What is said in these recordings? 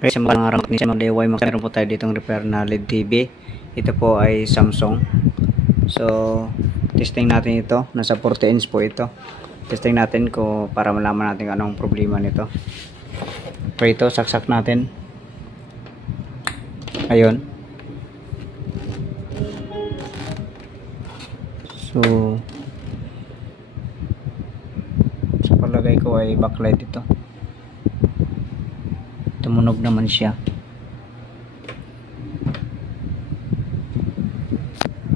Guys, sa mga rank ni DIY, meron po tayo ditong repair na LED TV. Ito po ay Samsung. So, testing natin ito. Nasa 40 inch po ito. Testing natin ko para malaman natin anong problema nito. So, ito, saksak natin. Ayun. So, sa palagay ko ay backlight ito. Tumunog naman siya.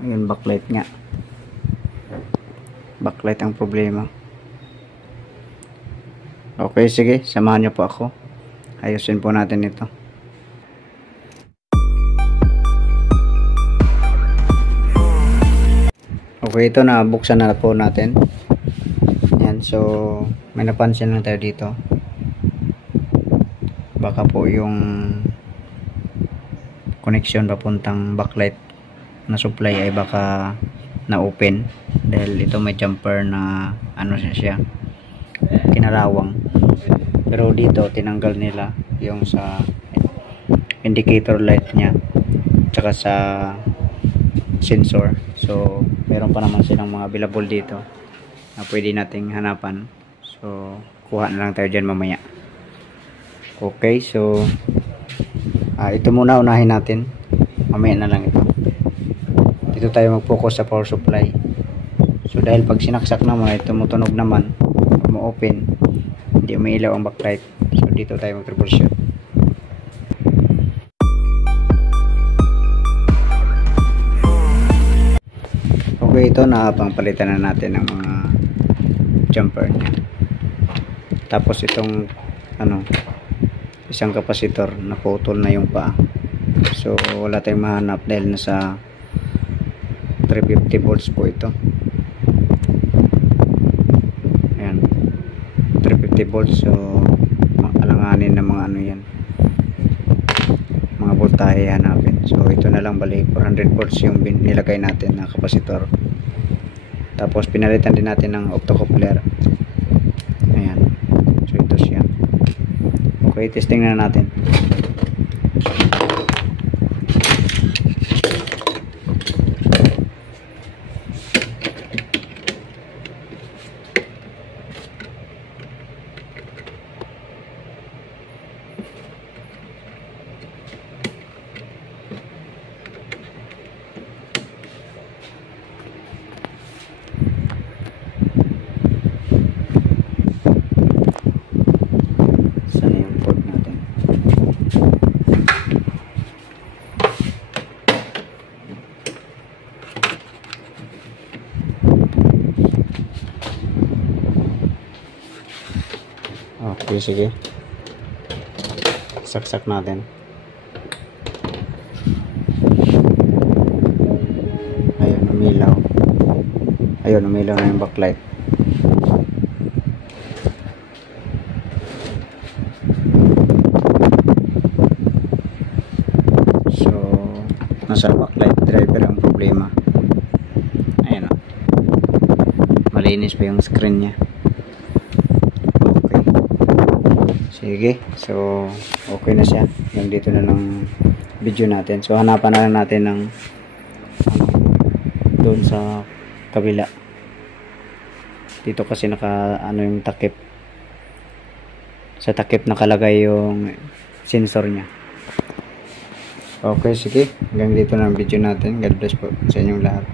Ayun, backlight nga. Backlight ang problema. Okay, sige, samahan niyo po ako. Ayusin po natin ito. Okay, ito na, buksan na po natin. Yan, so may napansin lang tayo dito. Baka po yung connection papuntang backlight na supply ay baka na-open dahil ito may jumper na ano siya, kinarawang. Pero dito tinanggal nila yung sa indicator light nya tsaka sa sensor. So meron pa naman silang mga available dito na pwede nating hanapan. So kuha na lang tayo dyan mamaya. Okay, so ito muna unahin natin. Mamaya na lang ito. Dito tayo mag-focus sa power supply. So dahil pag sinaksak naman, tumutunog naman, mo-open, hindi umiilaw ang backlight. So dito tayo mag-troubleshoot. Okay, ito na pangpalitan na natin ng mga jumper niya. Tapos itong isang kapasitor na putol na yung paa. So wala tayong mahanap dahil nasa 350 volts po ito. Ayan, 350 volts. So alanganin na mga ano yan, mga voltahe hanapin. So ito na lang, bali 400 volts yung nilagay natin na kapasitor. Tapos pinalitan din natin ng optocoupler. Ayan, so ito siya. Okay, testing na natin. Okay, sige. Saksak natin. Ayun, umilaw. Ayun, umilaw na yung backlight. So, nasa backlight driver ang problema. Ayun, malinis pa yung screen niya. Sige, so okay na siya. Yung dito na lang video natin. So hanapan na lang natin ng doon sa kabila. Dito kasi naka yung takip. Sa takip nakalagay yung sensor niya. Okay, sige. Hanggang dito na ang video natin. God bless po sa inyong lahat.